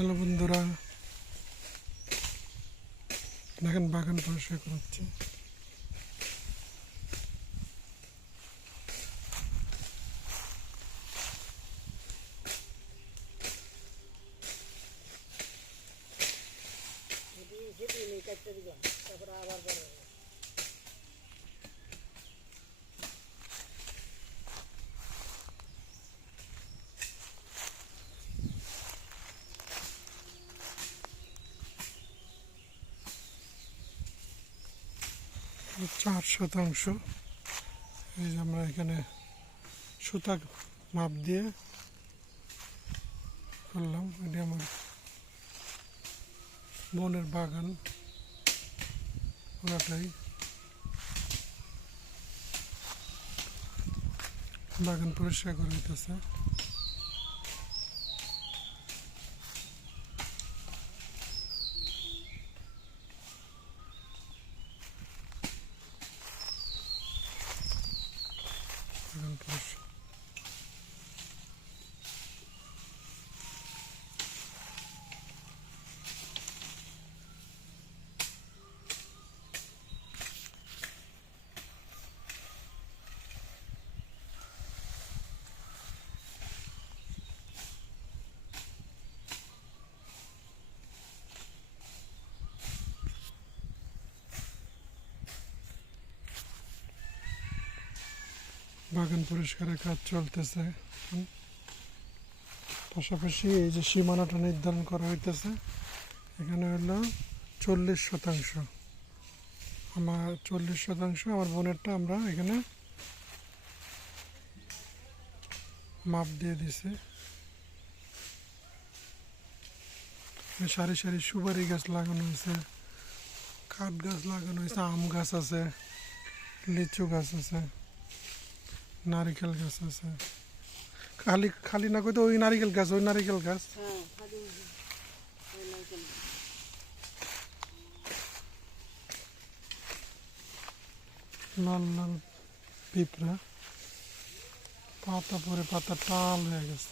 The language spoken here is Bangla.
হ্যালো বন্ধুরা। দেখেন বাগান পরিষ্কার করাচ্ছে। চার শতাংশ। এই যে আমরা এখানে সুতা মাপ দিয়ে করলাম। এটি আমার বোনের বাগান। পুরাটাই বাগান পরিষ্কার করে দিতেছে। বাগান বাগান পরিষ্কারের কাজ চলতেছে। পাশাপাশি এই যে সীমানাটা নির্ধারণ করা হইতেছে, এখানে হলো চল্লিশ শতাংশ। আমার চল্লিশ শতাংশ, আমার বোনেরটা আমরা এখানে মাপ দিয়ে দিছে। সারি সারি সুপারি গাছ লাগানো হয়েছে, কাঠ গাছ লাগানো হয়েছে, আম গাছ আছে, লিচু গাছ আছে। নারিকেল গাছ আছে খালি খালি না কইতে ওই নারিকেল গাছ ওই নারিকেল গাছ হ্যাঁ খালি ওই নারকেল লাল লাল পিঁপড়া পাতা পরে পাতা টাল হয়ে গেছে